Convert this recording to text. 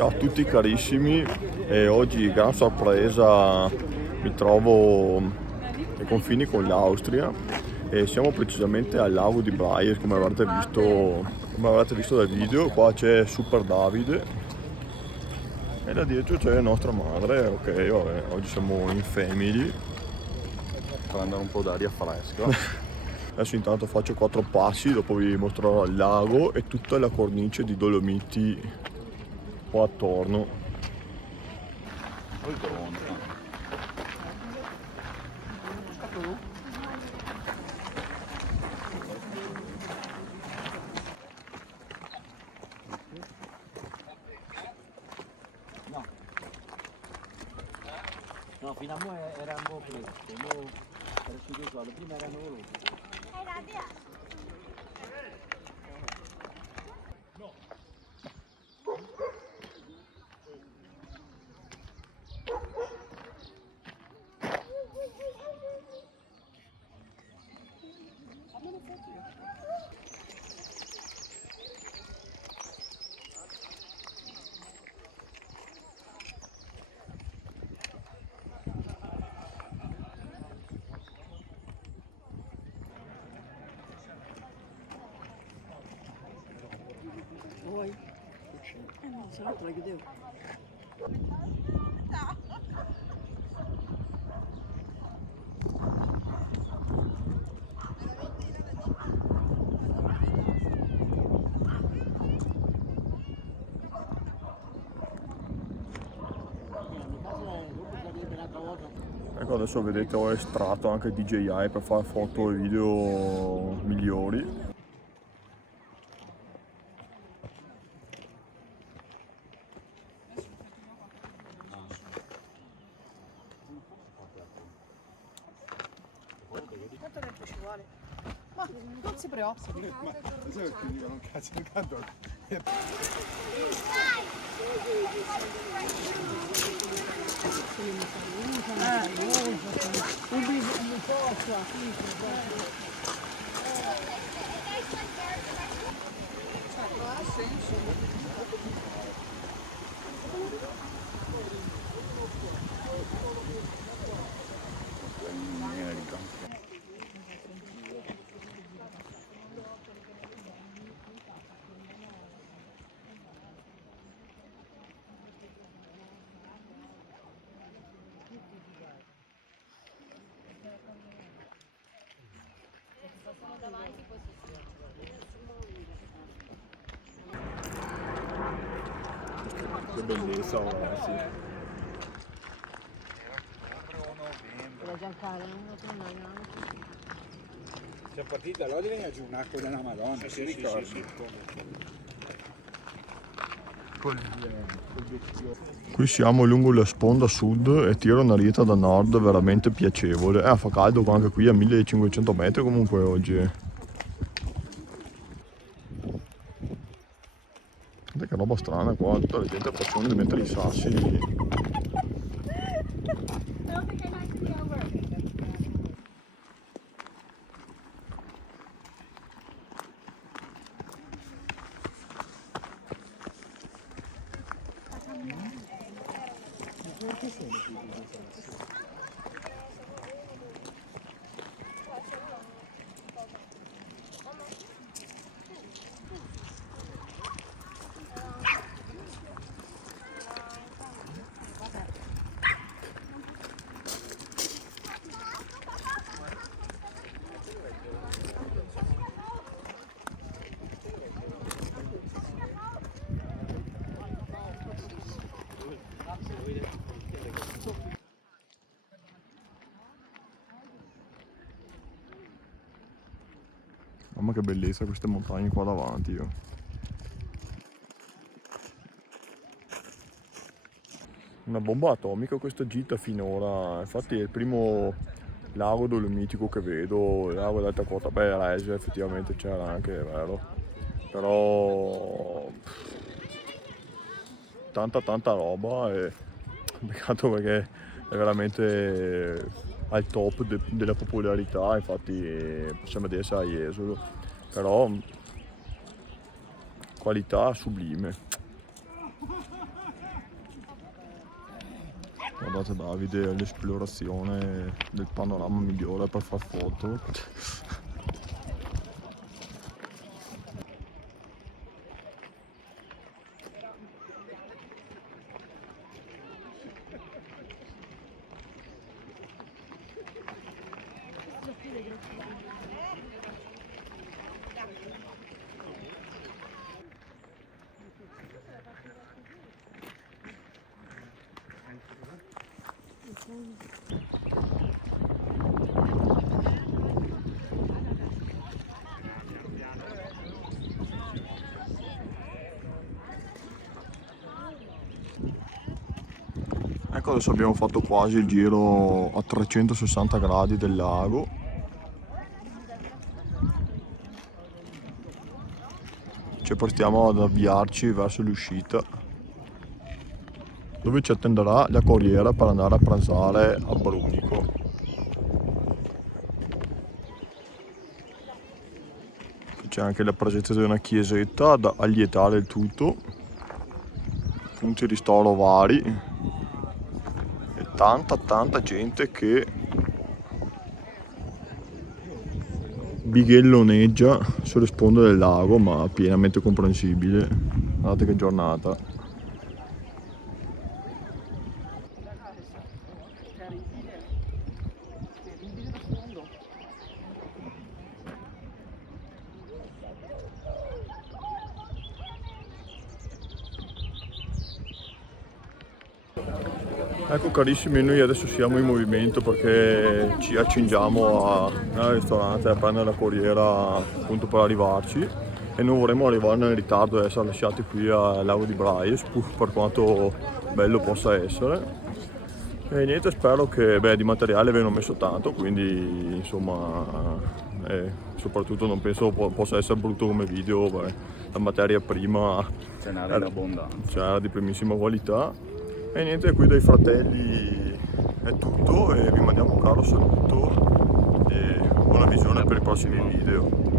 Ciao a tutti carissimi, e oggi gran sorpresa mi trovo ai confini con l'Austria e siamo precisamente al lago di Braies, come avrete visto dal video. Qua c'è Super Davide e da dietro c'è nostra madre. Ok, vabbè, oggi siamo in family. Per andare un po' d'aria fresca. Adesso intanto faccio 4 passi, dopo vi mostrerò il lago e tutta la cornice di Dolomiti qua attorno. Poi drone. No, fino a mo' eravamo freschi, mo adesso che so, prima erano loro. Vuoi? No, se no te la chiudevo. Ecco, adesso vedete ho estratto anche DJI per fare foto e video migliori. Quanto tempo ci vuole? Ma non si preoccupi. Ma sai perché dicono un cazzo di canto? Che bellezza, ragazzi. La giancare, non lo Siamo partiti da là, viene giù un'acqua della Madonna, si ricorda? Qui siamo lungo la sponda sud e tiro una rieta da nord veramente piacevole. Fa caldo anche qui a 1500 metri comunque oggi. Guarda che roba strana qua, tutta la gente ha passione di mettere i sassi. Mamma che bellezza queste montagne qua davanti. Una bomba atomica questa gita finora, infatti è il primo lago dolomitico che vedo, il lago dell'alta quota. Beh, Reggio effettivamente c'era anche, è vero, però tanta roba e peccato perché è veramente al top della popolarità, infatti possiamo dire essere a Jesolo, però qualità sublime. frate Davide all'esplorazione del panorama migliore per far foto. Ecco, adesso abbiamo fatto quasi il giro a 360 gradi del lago. Ci apprestiamo ad avviarci verso l'uscita, dove ci attenderà la corriera per andare a pranzare a Brunico. C'è anche la presenza di una chiesetta da allietare il tutto, punti ristoro vari e tanta gente che bighelloneggia sulle sponde del lago, ma pienamente comprensibile. Guardate che giornata. Ecco carissimi, noi adesso siamo in movimento perché ci accingiamo al ristorante a prendere la corriera appunto per arrivarci, e non vorremmo arrivare nel ritardo e essere lasciati qui al lago di Braies, per quanto bello possa essere. E niente, spero che di materiale abbiano messo tanto, quindi insomma soprattutto non penso possa essere brutto come video, la materia prima Ce n'era in abbondanza. era di primissima qualità. E niente, qui dai fratelli è tutto, e vi mandiamo un caro saluto e buona visione per i prossimi video.